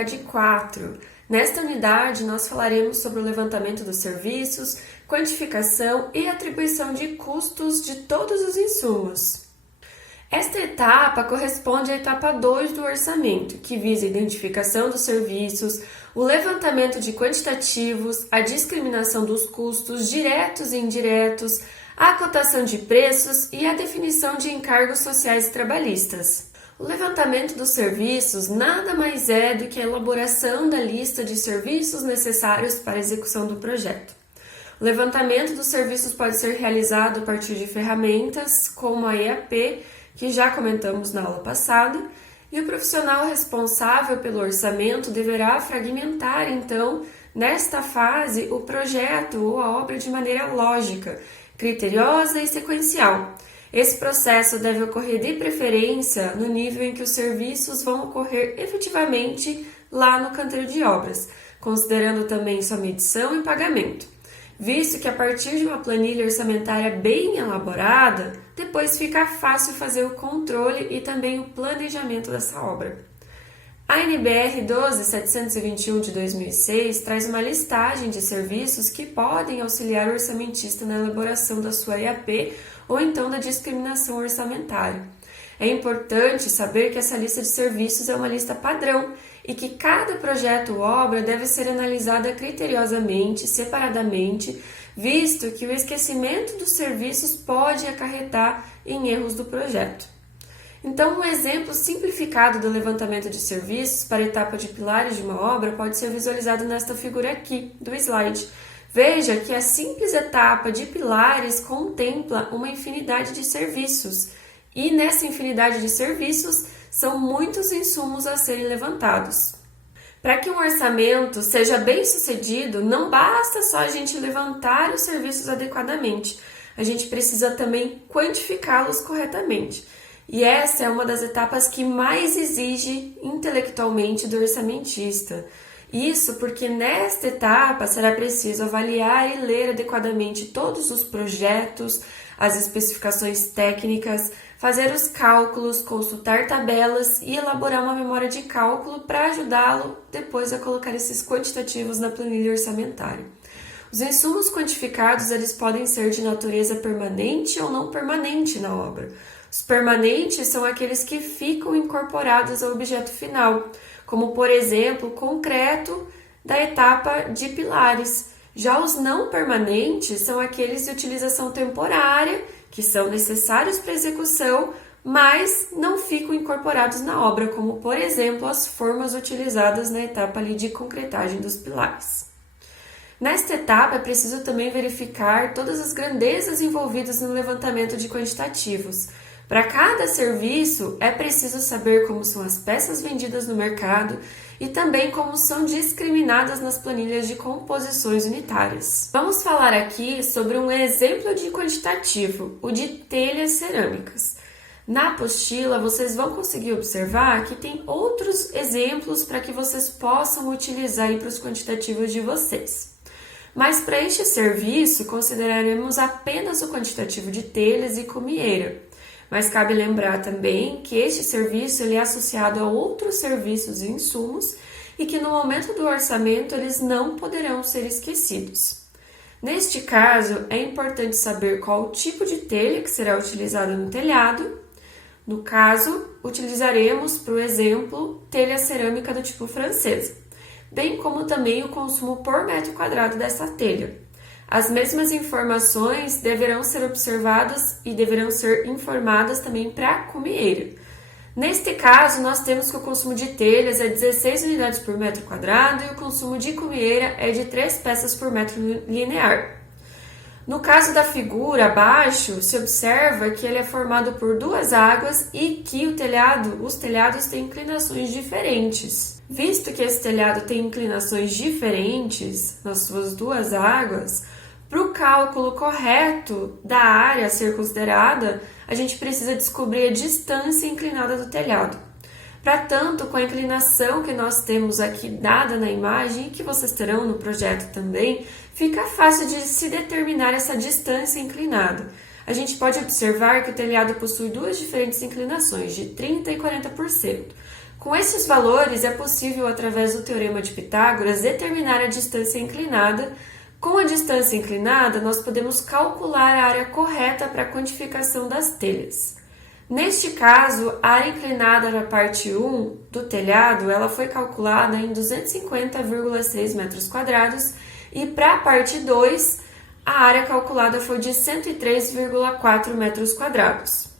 unidade 4. Nesta unidade, nós falaremos sobre o levantamento dos serviços, quantificação e atribuição de custos de todos os insumos. Esta etapa corresponde à etapa 2 do orçamento, que visa a identificação dos serviços, o levantamento de quantitativos, a discriminação dos custos diretos e indiretos, a cotação de preços e a definição de encargos sociais e trabalhistas. O levantamento dos serviços nada mais é do que a elaboração da lista de serviços necessários para a execução do projeto. O levantamento dos serviços pode ser realizado a partir de ferramentas como a EAP, que já comentamos na aula passada, e o profissional responsável pelo orçamento deverá fragmentar, então, nesta fase, o projeto ou a obra de maneira lógica, criteriosa e sequencial. Esse processo deve ocorrer de preferência no nível em que os serviços vão ocorrer efetivamente lá no canteiro de obras, considerando também sua medição e pagamento, visto que a partir de uma planilha orçamentária bem elaborada, depois fica fácil fazer o controle e também o planejamento dessa obra. A NBR 12721 de 2006 traz uma listagem de serviços que podem auxiliar o orçamentista na elaboração da sua EAP ou então da discriminação orçamentária. É importante saber que essa lista de serviços é uma lista padrão e que cada projeto ou obra deve ser analisada criteriosamente, separadamente, visto que o esquecimento dos serviços pode acarretar em erros do projeto. Então, um exemplo simplificado do levantamento de serviços para a etapa de pilares de uma obra pode ser visualizado nesta figura aqui, do slide. Veja que a simples etapa de pilares contempla uma infinidade de serviços, e nessa infinidade de serviços são muitos insumos a serem levantados. Para que um orçamento seja bem sucedido, não basta só a gente levantar os serviços adequadamente, a gente precisa também quantificá-los corretamente. E essa é uma das etapas que mais exige intelectualmente do orçamentista. Isso porque nesta etapa será preciso avaliar e ler adequadamente todos os projetos, as especificações técnicas, fazer os cálculos, consultar tabelas e elaborar uma memória de cálculo para ajudá-lo depois a colocar esses quantitativos na planilha orçamentária. Os insumos quantificados eles podem ser de natureza permanente ou não permanente na obra. Os permanentes são aqueles que ficam incorporados ao objeto final, como, por exemplo, o concreto da etapa de pilares. Já os não permanentes são aqueles de utilização temporária, que são necessários para execução, mas não ficam incorporados na obra, como, por exemplo, as formas utilizadas na etapa ali de concretagem dos pilares. Nesta etapa, é preciso também verificar todas as grandezas envolvidas no levantamento de quantitativos. Para cada serviço, é preciso saber como são as peças vendidas no mercado e também como são discriminadas nas planilhas de composições unitárias. Vamos falar aqui sobre um exemplo de quantitativo, o de telhas cerâmicas. Na apostila, vocês vão conseguir observar que tem outros exemplos para que vocês possam utilizar para os quantitativos de vocês. Mas para este serviço, consideraremos apenas o quantitativo de telhas e cumieira. Mas cabe lembrar também que este serviço ele é associado a outros serviços e insumos e que no momento do orçamento eles não poderão ser esquecidos. Neste caso, é importante saber qual o tipo de telha que será utilizada no telhado. No caso, utilizaremos, por exemplo, telha cerâmica do tipo francesa, bem como também o consumo por metro quadrado dessa telha. As mesmas informações deverão ser observadas e deverão ser informadas também para a cumieira. Neste caso, nós temos que o consumo de telhas é 16 unidades por metro quadrado e o consumo de cumieira é de 3 peças por metro linear. No caso da figura abaixo, se observa que ele é formado por duas águas e que os telhados têm inclinações diferentes. Visto que esse telhado tem inclinações diferentes nas suas duas águas, para o cálculo correto da área a ser considerada, a gente precisa descobrir a distância inclinada do telhado. Para tanto, com a inclinação que nós temos aqui dada na imagem e que vocês terão no projeto também, fica fácil de se determinar essa distância inclinada. A gente pode observar que o telhado possui duas diferentes inclinações, de 30% e 40%. Com esses valores, é possível, através do Teorema de Pitágoras, determinar a distância inclinada. Com a distância inclinada, nós podemos calcular a área correta para a quantificação das telhas. Neste caso, a área inclinada na parte 1 do telhado ela foi calculada em 250,6 metros quadrados e para a parte 2, a área calculada foi de 103,4 metros quadrados.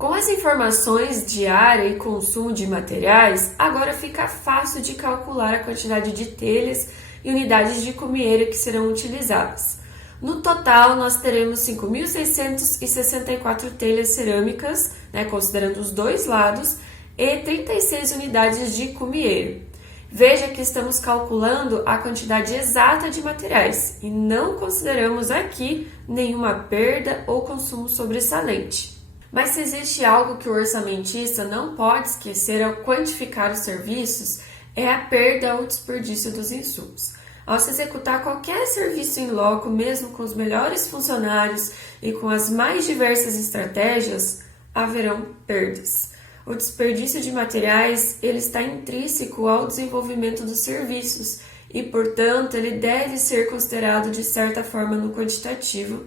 Com as informações de área e consumo de materiais, agora fica fácil de calcular a quantidade de telhas e unidades de cumieira que serão utilizadas. No total, nós teremos 5.664 telhas cerâmicas, considerando os dois lados, e 36 unidades de cumieira. Veja que estamos calculando a quantidade exata de materiais e não consideramos aqui nenhuma perda ou consumo sobressalente. Mas se existe algo que o orçamentista não pode esquecer ao quantificar os serviços, é a perda ou desperdício dos insumos. Ao se executar qualquer serviço em loco, mesmo com os melhores funcionários e com as mais diversas estratégias, haverão perdas. O desperdício de materiais ele está intrínseco ao desenvolvimento dos serviços e, portanto, ele deve ser considerado de certa forma no quantitativo,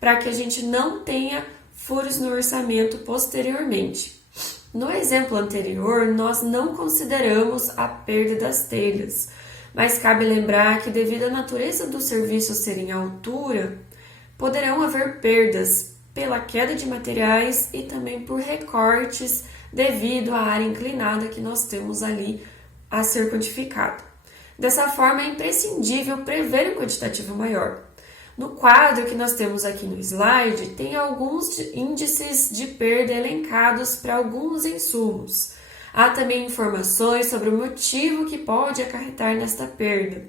para que a gente não tenha furos no orçamento posteriormente. No exemplo anterior, nós não consideramos a perda das telhas, mas cabe lembrar que, devido à natureza do serviço ser em altura, poderão haver perdas pela queda de materiais e também por recortes devido à área inclinada que nós temos ali a ser quantificado. Dessa forma, é imprescindível prever um quantitativo maior. No quadro que nós temos aqui no slide, tem alguns índices de perda elencados para alguns insumos. Há também informações sobre o motivo que pode acarretar nesta perda.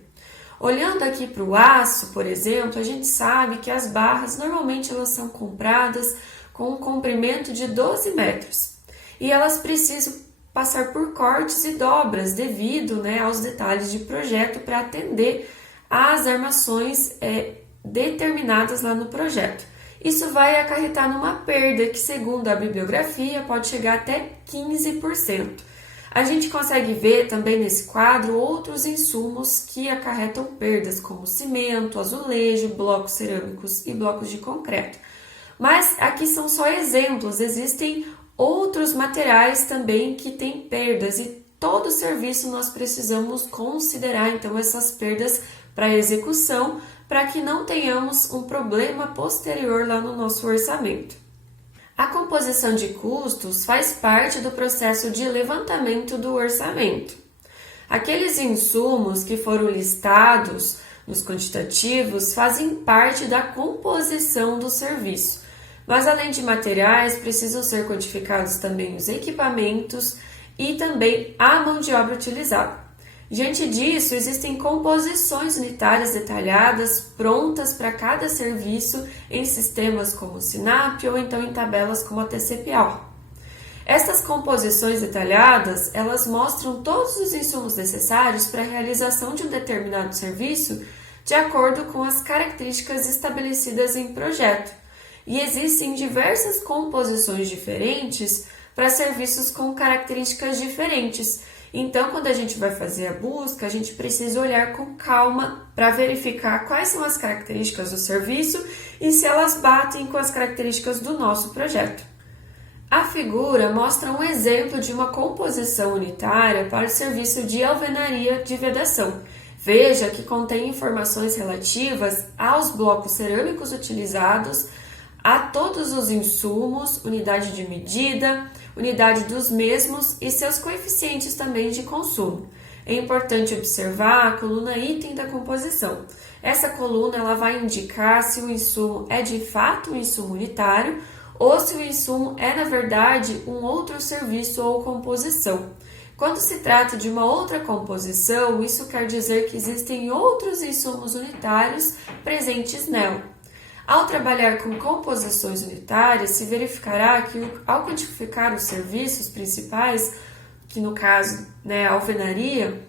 Olhando aqui para o aço, por exemplo, a gente sabe que as barras normalmente elas são compradas com um comprimento de 12 metros e elas precisam passar por cortes e dobras devido aos detalhes de projeto para atender às armações determinadas lá no projeto. Isso vai acarretar numa perda que, segundo a bibliografia, pode chegar até 15%. A gente consegue ver também nesse quadro outros insumos que acarretam perdas, como cimento, azulejo, blocos cerâmicos e blocos de concreto. Mas aqui são só exemplos, existem outros materiais também que têm perdas e todo serviço nós precisamos considerar então essas perdas para a execução, para que não tenhamos um problema posterior lá no nosso orçamento. A composição de custos faz parte do processo de levantamento do orçamento. Aqueles insumos que foram listados nos quantitativos fazem parte da composição do serviço, mas além de materiais, precisam ser quantificados também os equipamentos e também a mão de obra utilizada. Diante disso, existem composições unitárias detalhadas, prontas para cada serviço em sistemas como o SINAP ou então em tabelas como a TCPA. Estas composições detalhadas, elas mostram todos os insumos necessários para a realização de um determinado serviço de acordo com as características estabelecidas em projeto. E existem diversas composições diferentes para serviços com características diferentes. Então, quando a gente vai fazer a busca, a gente precisa olhar com calma para verificar quais são as características do serviço e se elas batem com as características do nosso projeto. A figura mostra um exemplo de uma composição unitária para o serviço de alvenaria de vedação. Veja que contém informações relativas aos blocos cerâmicos utilizados, a todos os insumos, unidade de medida, unidade dos mesmos e seus coeficientes também de consumo. É importante observar a coluna item da composição. Essa coluna ela vai indicar se o insumo é de fato um insumo unitário ou se o insumo é, na verdade, um outro serviço ou composição. Quando se trata de uma outra composição, isso quer dizer que existem outros insumos unitários presentes nela. Ao trabalhar com composições unitárias, se verificará que, ao quantificar os serviços principais, que no caso a alvenaria,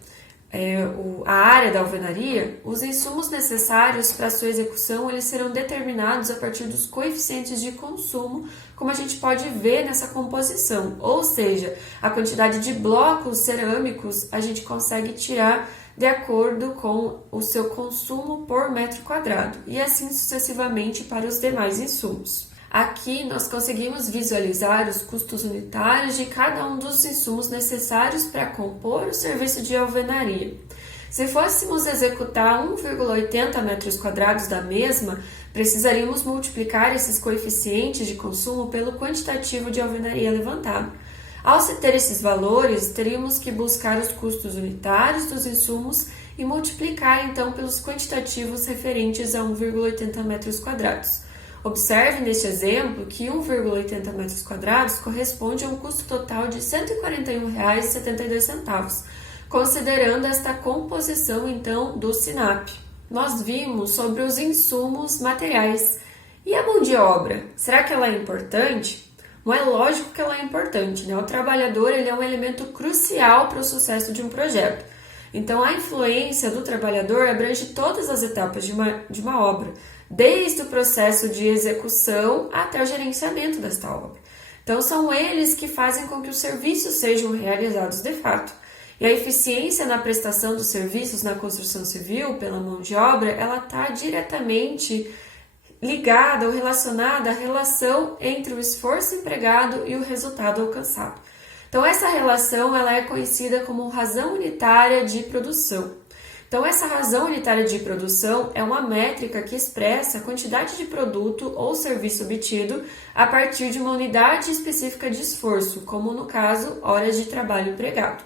a área da alvenaria, os insumos necessários para sua execução eles serão determinados a partir dos coeficientes de consumo, como a gente pode ver nessa composição, ou seja, a quantidade de blocos cerâmicos a gente consegue tirar de acordo com o seu consumo por metro quadrado, e assim sucessivamente para os demais insumos. Aqui nós conseguimos visualizar os custos unitários de cada um dos insumos necessários para compor o serviço de alvenaria. Se fôssemos executar 1,80 metros quadrados da mesma, precisaríamos multiplicar esses coeficientes de consumo pelo quantitativo de alvenaria levantado. Ao se ter esses valores, teríamos que buscar os custos unitários dos insumos e multiplicar então pelos quantitativos referentes a 1,80 metros quadrados. Observe neste exemplo que 1,80 metros quadrados corresponde a um custo total de R$ 141,72, considerando esta composição então do SINAP. Nós vimos sobre os insumos materiais. E a mão de obra? Será que ela é importante? Não é lógico que ela é importante, né? O trabalhador ele é um elemento crucial para o sucesso de um projeto. Então, a influência do trabalhador abrange todas as etapas de uma obra, desde o processo de execução até o gerenciamento desta obra. Então, são eles que fazem com que os serviços sejam realizados de fato. E a eficiência na prestação dos serviços na construção civil pela mão de obra, ela está diretamente ligada ou relacionada à relação entre o esforço empregado e o resultado alcançado. Então, essa relação ela é conhecida como razão unitária de produção. Então, essa razão unitária de produção é uma métrica que expressa a quantidade de produto ou serviço obtido a partir de uma unidade específica de esforço, como no caso, horas de trabalho empregado.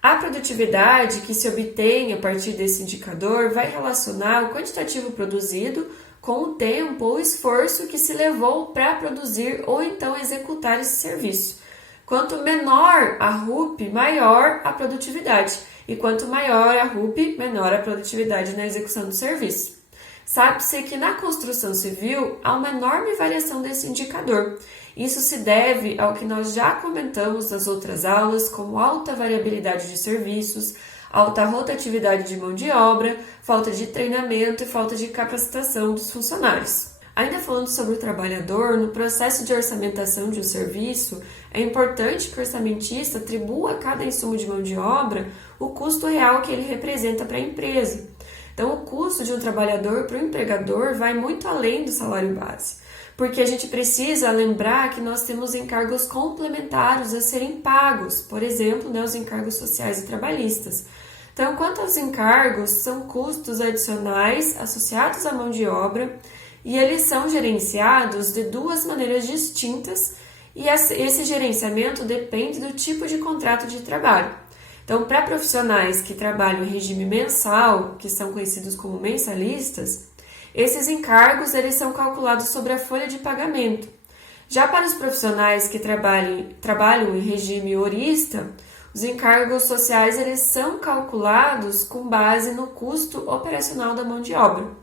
A produtividade que se obtém a partir desse indicador vai relacionar o quantitativo produzido com o tempo ou esforço que se levou para produzir ou então executar esse serviço. Quanto menor a RUP, maior a produtividade. E quanto maior a RUP, menor a produtividade na execução do serviço. Sabe-se que na construção civil há uma enorme variação desse indicador. Isso se deve ao que nós já comentamos nas outras aulas, como alta variabilidade de serviços, alta rotatividade de mão de obra, falta de treinamento e falta de capacitação dos funcionários. Ainda falando sobre o trabalhador, no processo de orçamentação de um serviço, é importante que o orçamentista atribua a cada insumo de mão de obra o custo real que ele representa para a empresa. Então, o custo de um trabalhador para o empregador vai muito além do salário base, porque a gente precisa lembrar que nós temos encargos complementares a serem pagos, por exemplo, os encargos sociais e trabalhistas. Então, quanto aos encargos, são custos adicionais associados à mão de obra, e eles são gerenciados de duas maneiras distintas e esse gerenciamento depende do tipo de contrato de trabalho. Então, para profissionais que trabalham em regime mensal, que são conhecidos como mensalistas, esses encargos eles são calculados sobre a folha de pagamento. Já para os profissionais que trabalham em regime horista, os encargos sociais eles são calculados com base no custo operacional da mão de obra.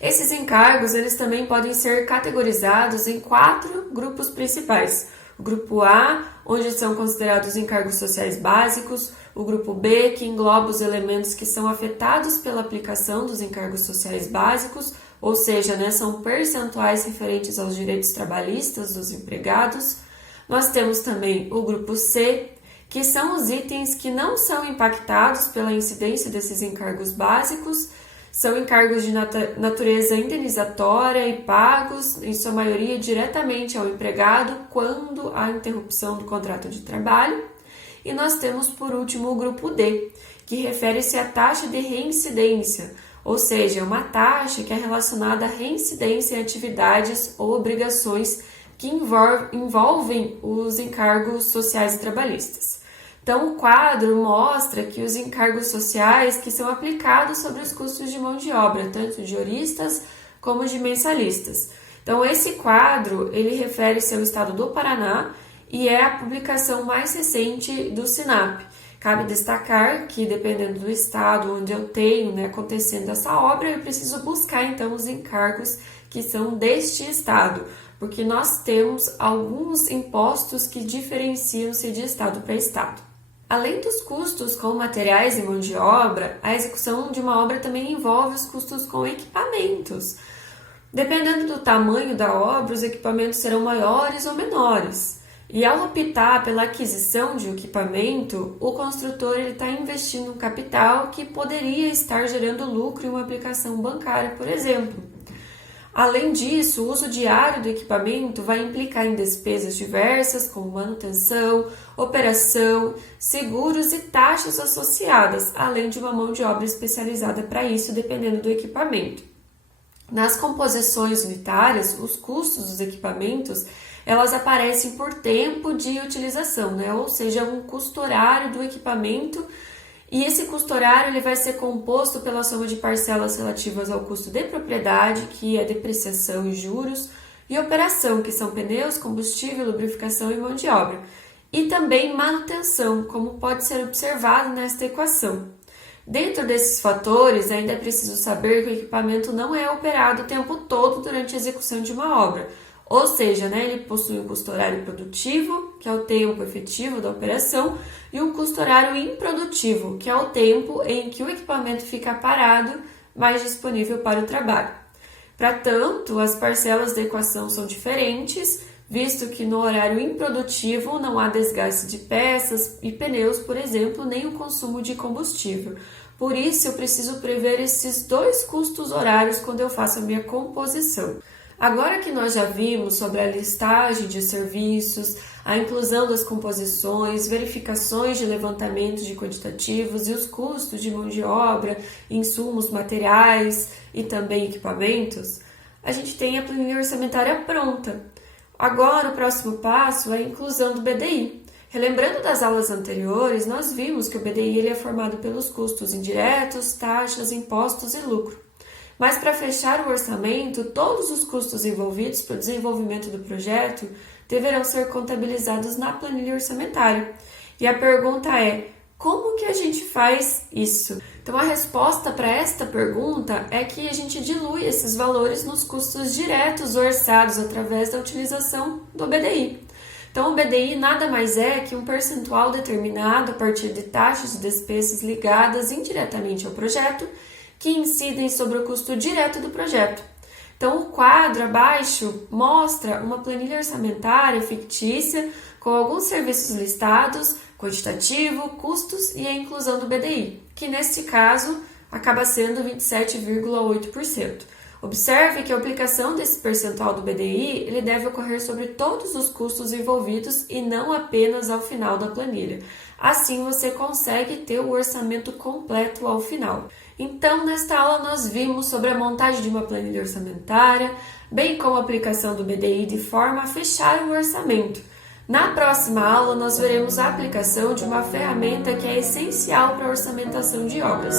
Esses encargos eles também podem ser categorizados em 4 grupos principais. O grupo A, onde são considerados encargos sociais básicos, o grupo B, que engloba os elementos que são afetados pela aplicação dos encargos sociais básicos, ou seja, são percentuais referentes aos direitos trabalhistas dos empregados. Nós temos também o grupo C, que são os itens que não são impactados pela incidência desses encargos básicos, são encargos de natureza indenizatória e pagos, em sua maioria, diretamente ao empregado quando há interrupção do contrato de trabalho. E nós temos, por último, o grupo D, que refere-se à taxa de reincidência, ou seja, uma taxa que é relacionada à reincidência em atividades ou obrigações que envolvem os encargos sociais e trabalhistas. Então, o quadro mostra que os encargos sociais que são aplicados sobre os custos de mão de obra, tanto de horistas como de mensalistas. Então, esse quadro, ele refere-se ao estado do Paraná e é a publicação mais recente do SINAP. Cabe destacar que, dependendo do estado onde eu tenho acontecendo essa obra, eu preciso buscar, então, os encargos que são deste estado, porque nós temos alguns impostos que diferenciam-se de estado para estado. Além dos custos com materiais e mão de obra, a execução de uma obra também envolve os custos com equipamentos. Dependendo do tamanho da obra, os equipamentos serão maiores ou menores. E ao optar pela aquisição de um equipamento, o construtor está investindo um capital que poderia estar gerando lucro em uma aplicação bancária, por exemplo. Além disso, o uso diário do equipamento vai implicar em despesas diversas, como manutenção, operação, seguros e taxas associadas, além de uma mão de obra especializada para isso, dependendo do equipamento. Nas composições unitárias, os custos dos equipamentos, elas aparecem por tempo de utilização, né? Ou seja, um custo horário do equipamento. E esse custo horário ele vai ser composto pela soma de parcelas relativas ao custo de propriedade, que é depreciação e juros, e operação, que são pneus, combustível, lubrificação e mão de obra. E também manutenção, como pode ser observado nesta equação. Dentro desses fatores, ainda é preciso saber que o equipamento não é operado o tempo todo durante a execução de uma obra. Ou seja, ele possui um custo horário produtivo, que é o tempo efetivo da operação, e um custo horário improdutivo, que é o tempo em que o equipamento fica parado, mas disponível para o trabalho. Para tanto, as parcelas da equação são diferentes, visto que no horário improdutivo não há desgaste de peças e pneus, por exemplo, nem o consumo de combustível. Por isso, eu preciso prever esses dois custos horários quando eu faço a minha composição. Agora que nós já vimos sobre a listagem de serviços, a inclusão das composições, verificações de levantamento de quantitativos e os custos de mão de obra, insumos, materiais e também equipamentos, a gente tem a planilha orçamentária pronta. Agora, o próximo passo é a inclusão do BDI. Relembrando das aulas anteriores, nós vimos que o BDI ele é formado pelos custos indiretos, taxas, impostos e lucro. Mas para fechar o orçamento, todos os custos envolvidos para o desenvolvimento do projeto deverão ser contabilizados na planilha orçamentária. E a pergunta é, como que a gente faz isso? Então a resposta para esta pergunta é que a gente dilui esses valores nos custos diretos orçados através da utilização do BDI. Então o BDI nada mais é que um percentual determinado a partir de taxas e despesas ligadas indiretamente ao projeto que incidem sobre o custo direto do projeto. Então, o quadro abaixo mostra uma planilha orçamentária fictícia com alguns serviços listados, quantitativo, custos e a inclusão do BDI, que neste caso acaba sendo 27,8%. Observe que a aplicação desse percentual do BDI ele deve ocorrer sobre todos os custos envolvidos e não apenas ao final da planilha. Assim, você consegue ter o orçamento completo ao final. Então, nesta aula nós vimos sobre a montagem de uma planilha orçamentária, bem como a aplicação do BDI de forma a fechar o orçamento. Na próxima aula, nós veremos a aplicação de uma ferramenta que é essencial para a orçamentação de obras.